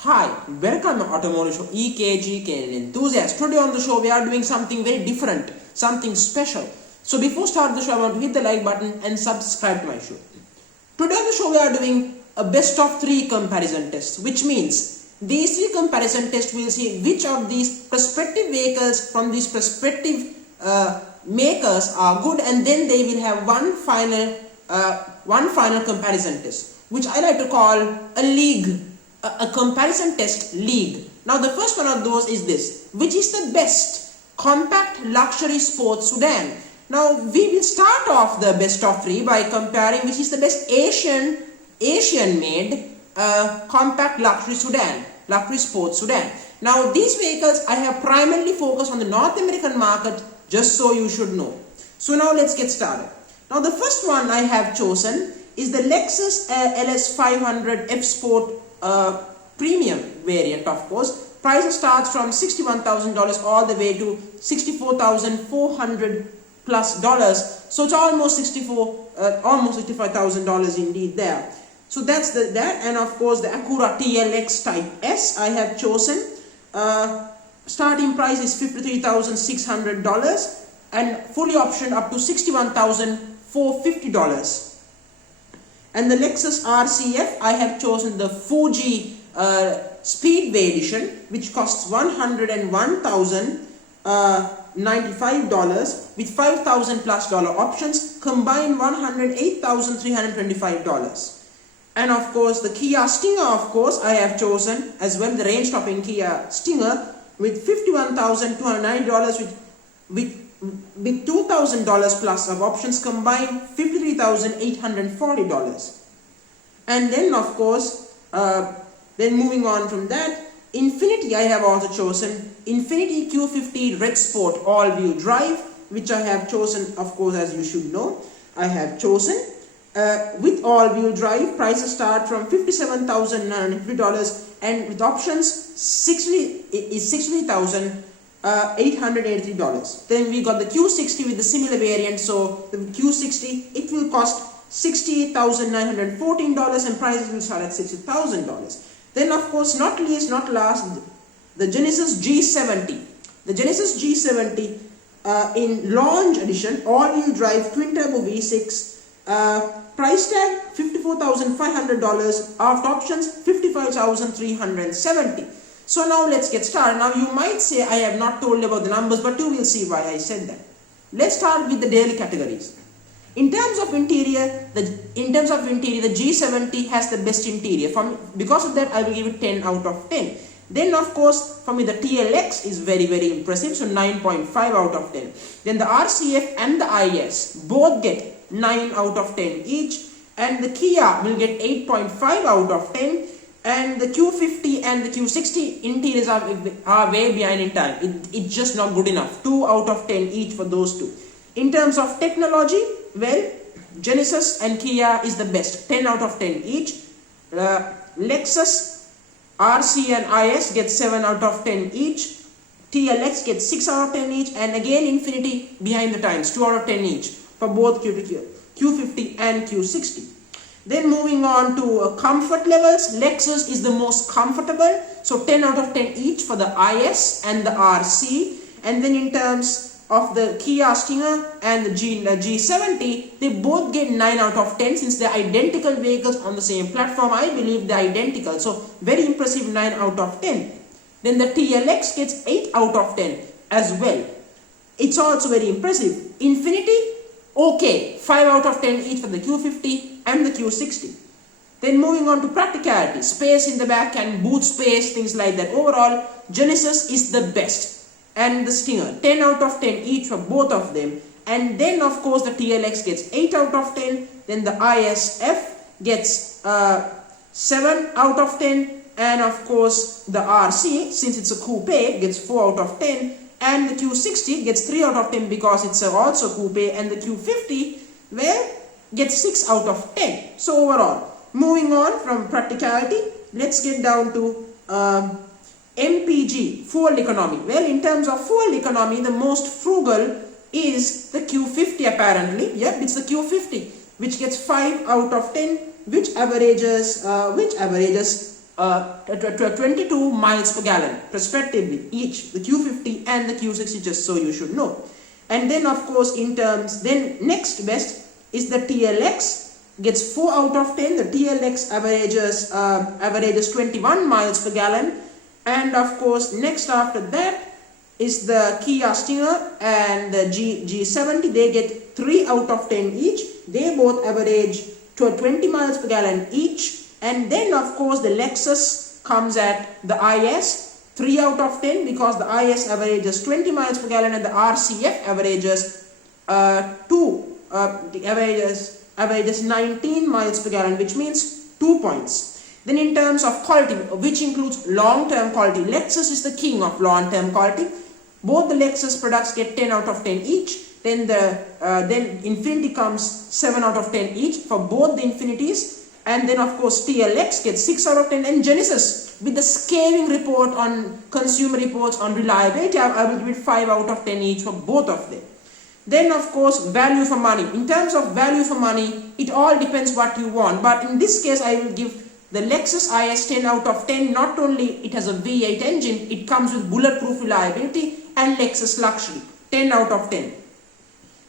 Hi, welcome to Automotive Show EKG CANADAN Enthusiast. Today on the show we are doing something very different, something special. So before start the show, I want to hit the like button and subscribe to my show. Today on the show we are doing a best of 3 comparison test, which means these 3 comparison tests will see which of these prospective vehicles from these prospective makers are good, and then they will have one final comparison test, which I like to call a league. A comparison test league. Now the first one of those is this: which is the best compact luxury sports sedan? Now we will start off the best of 3 by comparing which is the best Asian made compact luxury sports sedan. Now these vehicles I have primarily focused on the North American market, just so you should know. So now let's get started. Now the first one I have chosen is the Lexus LS500 F Sport premium variant. Of course, price starts from $61,000 all the way to $64,400 plus dollars. So it's almost $65,000 indeed there. So that's that. And of course, the Acura TLX Type S I have chosen. Starting price is $53,600 and fully optioned up to $61,450. And the Lexus RCF, I have chosen the Fuji Speedway Edition, which costs $101,095 with $5,000 plus options, combined $108,325. And of course, the Kia Stinger, of course, I have chosen as well, the range-topping Kia Stinger with $51,209 with $2,000 plus of options, combined $53,840. And then of course, then moving on from that, Infiniti I have also chosen Infiniti Q50 Red Sport all-wheel drive, which I have chosen, of course, as you should know, I have chosen with all-wheel drive. Prices start from $57,950 and with options $60,883. Then we got the Q60 with the similar variant. So the Q60, it will cost $68,914 and prices will start at $60,000. Then of course, not least, not last, the Genesis G70. The Genesis G70 in launch edition, all-wheel drive, twin-turbo V6, price tag $54,500, after options $55,370. So now let's get started. Now you might say I have not told about the numbers, but you will see why I said that. Let's start with the daily categories. In terms of interior, the G70 has the best interior. Because of that, I will give it 10 out of 10. Then of course, for me the TLX is very, very impressive, so 9.5 out of 10. Then the RCF and the IS both get 9 out of 10 each, and the Kia will get 8.5 out of 10. And the Q50 and the Q60 interiors are way behind in time. It's just not good enough. 2 out of 10 each for those two. In terms of technology, well, Genesis and Kia is the best. 10 out of 10 each. Lexus, RC and IS get 7 out of 10 each. TLX gets 6 out of 10 each. And again, Infiniti behind the times. 2 out of 10 each for both Q50 and Q60. Then moving on to comfort levels, Lexus is the most comfortable, so 10 out of 10 each for the IS and the RC. And then in terms of the Kia Stinger and the G70, they both get 9 out of 10 since they're identical vehicles on the same platform. I believe they're identical, so very impressive 9 out of 10. Then the TLX gets 8 out of 10 as well. It's also very impressive. Infiniti, okay, 5 out of 10 each for the Q50 and the Q60. Then moving on to practicality, space in the back and boot space, things like that. Overall, Genesis is the best, and the Stinger 10 out of 10 each for both of them. And then of course the TLX gets 8 out of 10. Then the ISF gets 7 out of 10, and of course the RC, since it's a coupe, gets 4 out of 10. And the Q60 gets 3 out of 10 because it's also coupe, and the Q50, well, gets 6 out of 10. So overall, moving on from practicality, let's get down to MPG, fuel economy. Well, in terms of fuel economy, the most frugal is the Q50 apparently. Yep, it's the Q50, which gets 5 out of 10, which averages 22 miles per gallon respectively each, the Q50 and the Q60, just so you should know. And then of course then next best is the TLX, gets 4 out of 10. The TLX averages 21 miles per gallon. And of course next after that is the Kia Stinger and the G70. They get 3 out of 10 each. They both average to 20 miles per gallon each. And then of course the Lexus comes at the IS, 3 out of 10, because the IS averages 20 miles per gallon and the RCF averages averages 19 miles per gallon, which means 2 points. Then in terms of quality, which includes long-term quality, Lexus is the king of long-term quality. Both the Lexus products get 10 out of 10 each. Then then Infiniti comes 7 out of 10 each for both the Infinitis. And then of course TLX gets 6 out of 10, and Genesis with the scathing report on consumer reports on reliability, I will give it 5 out of 10 each for both of them. Then of course value for money. In terms of value for money, it all depends what you want, but in this case I will give the Lexus IS 10 out of 10. Not only it has a V8 engine, it comes with bulletproof reliability and Lexus luxury, 10 out of 10.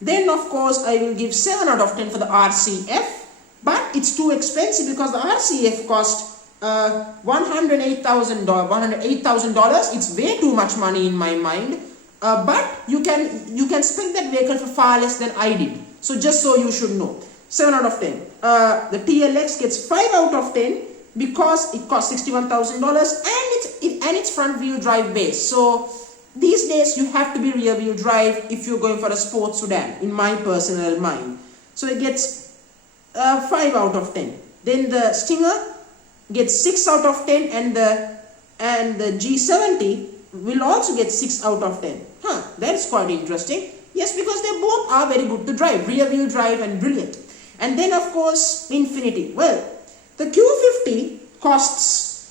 Then of course I will give 7 out of 10 for the RCF, but it's too expensive because the RCF cost $108,000. It's way too much money in my mind. But you can spec that vehicle for far less than I did. So just so you should know, 7 out of 10. The TLX gets 5 out of 10 because it costs $61,000 and it's front wheel drive based. So these days you have to be rear wheel drive if you're going for a sports sedan, in my personal mind. So it gets 5 out of 10. Then the Stinger gets 6 out of 10, and the G70 will also get 6 out of 10. That's quite interesting. Yes, because they both are very good to drive, rear wheel drive and brilliant. And then of course Infiniti. Well, the Q50 costs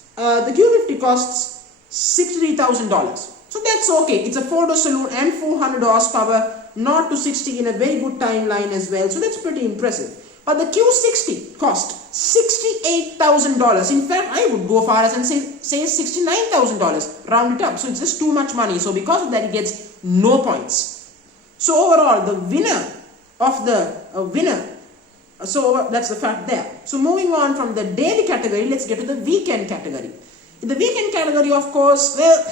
$63,000. So that's okay. It's a 4-door saloon and 400 horsepower, 0 to 60 in a very good timeline as well. So that's pretty impressive. But the Q60 cost $68,000. In fact, I would go far as and say $69,000. Round it up. So it's just too much money. So because of that, it gets no points. So overall, the winner of the so that's the fact there. So moving on from the daily category, let's get to the weekend category. In the weekend category, of course, well,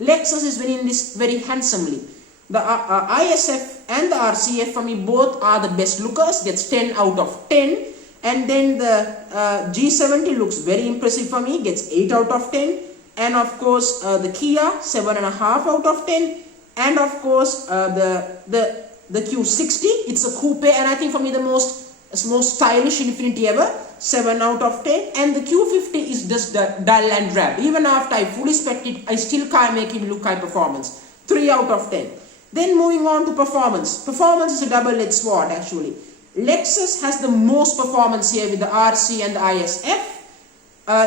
Lexus is winning this very handsomely. The ISF and the RCF for me both are the best lookers, gets 10 out of 10. And then the G70 looks very impressive for me, gets 8 out of 10. And of course the Kia, 7.5 out of 10. And of course the Q60, it's a coupe, and I think for me the most stylish Infiniti ever, 7 out of 10. And the Q50 is just dull and drab. Even after I fully spec'd it, I still can't make it look high performance, 3 out of 10. Then moving on to performance. Performance is a double-edged sword actually. Lexus has the most performance here with the RC and the ISF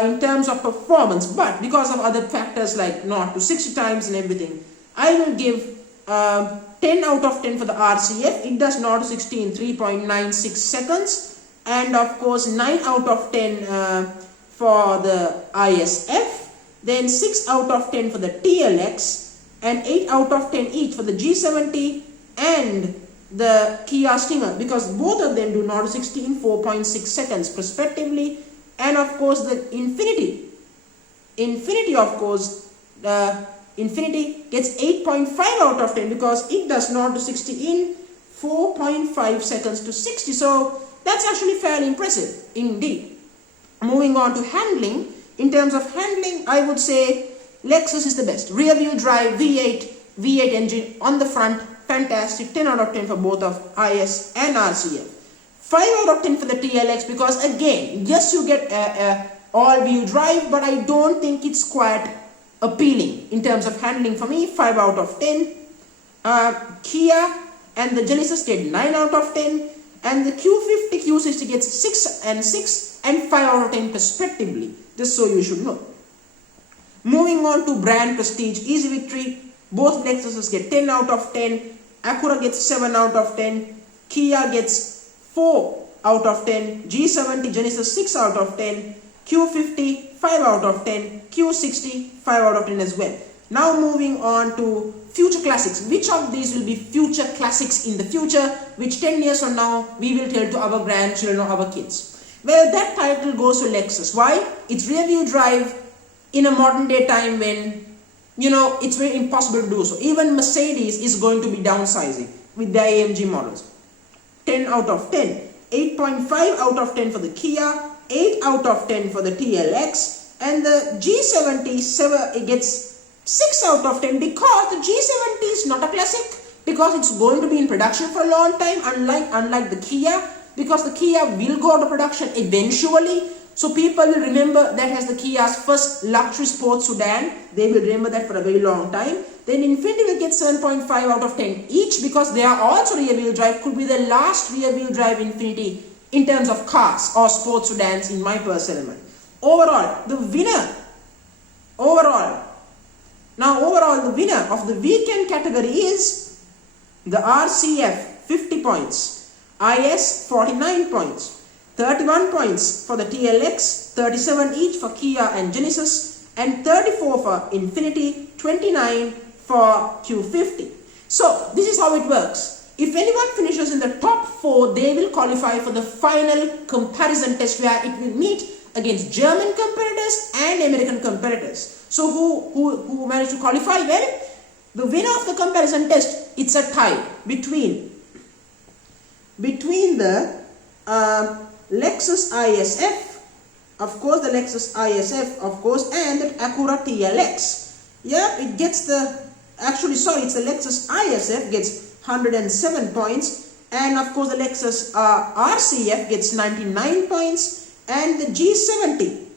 in terms of performance, but because of other factors like 0 to 60 times and everything, I will give 10 out of 10 for the RCF. It does 0 to 60 in 3.96 seconds. And of course 9 out of 10 for the ISF. Then 6 out of 10 for the TLX. And 8 out of 10 each for the G70 and the Kia Stinger, because both of them do 0 to 60 in 4.6 seconds respectively. And of course the Infiniti of course, Infiniti gets 8.5 out of 10 because it does 0 to 60 in 4.5 seconds to 60. So that's actually fairly impressive indeed. Moving on to handling. In terms of handling, I would say Lexus is the best. Rear wheel drive, V8 engine on the front, fantastic. 10 out of 10 for both of IS and RCF. 5 out of 10 for the TLX because again, yes, you get all wheel drive, but I don't think it's quite appealing in terms of handling for me. 5 out of 10. Kia and the Genesis get 9 out of 10. And the Q50, Q60 gets 6 and 5 out of 10 respectively. Just so you should know. Moving on to brand prestige, easy victory. Both Lexuses get 10 out of 10. Acura gets 7 out of 10. Kia gets 4 out of 10. G70 Genesis 6 out of 10. Q50 5 out of 10, Q60 5 out of 10 as well. Now moving on to future classics. Which of these will be future classics in the future, which 10 years from now we will tell to our grandchildren or our kids? Well, that title goes to Lexus. Why? It's rear wheel drive in a modern day time when, you know, it's very impossible to do so. Even Mercedes is going to be downsizing with their AMG models. 10 out of 10, 8.5 out of 10 for the Kia, 8 out of 10 for the TLX, and the G70 it gets 6 out of 10 because the G70 is not a classic, because it's going to be in production for a long time, unlike the Kia, because the Kia will go out of production eventually. So people will remember that as the Kia's first luxury sports sedan. They will remember that for a very long time. Then Infiniti will get 7.5 out of 10 each because they are also rear wheel drive. Could be the last rear wheel drive Infiniti in terms of cars or sports sedans in my personal mind. Overall, the winner of the weekend category is the RCF 50 points, IS 49 points, 31 points for the TLX, 37 each for Kia and Genesis, and 34 for Infiniti, 29 for Q50. So this is how it works. If anyone finishes in the top 4, they will qualify for the final comparison test where it will meet against German competitors and American competitors. So who managed to qualify? Well, the winner of the comparison test, it's a tie between the Lexus ISF, of course, and the Acura TLX. Yeah, it gets it's the Lexus ISF gets 107 points, and of course the Lexus RCF gets 99 points, and the G70,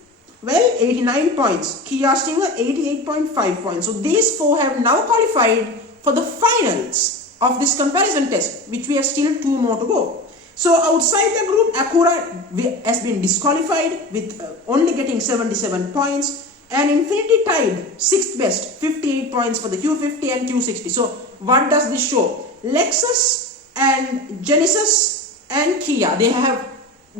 well, 89 points. Kia Stinger 88.5 points. So these 4 have now qualified for the finals of this comparison test, which we have still 2 more to go. So outside the group, Acura has been disqualified with only getting 77 points, and Infiniti tied 6th best, 58 points for the Q50 and Q60. So what does this show? Lexus and Genesis and Kia, they have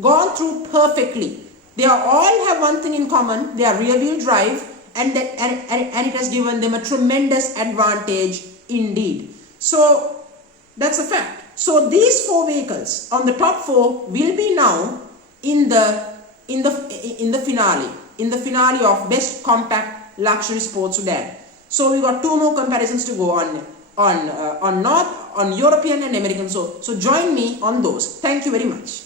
gone through perfectly. They all have one thing in common: they are rear wheel drive, and it has given them a tremendous advantage indeed. So that's a fact. So these 4 vehicles on the top 4 will be now in the finale of best compact luxury sports sedan. So we got 2 more comparisons to go on European and American. So join me on those. Thank you very much.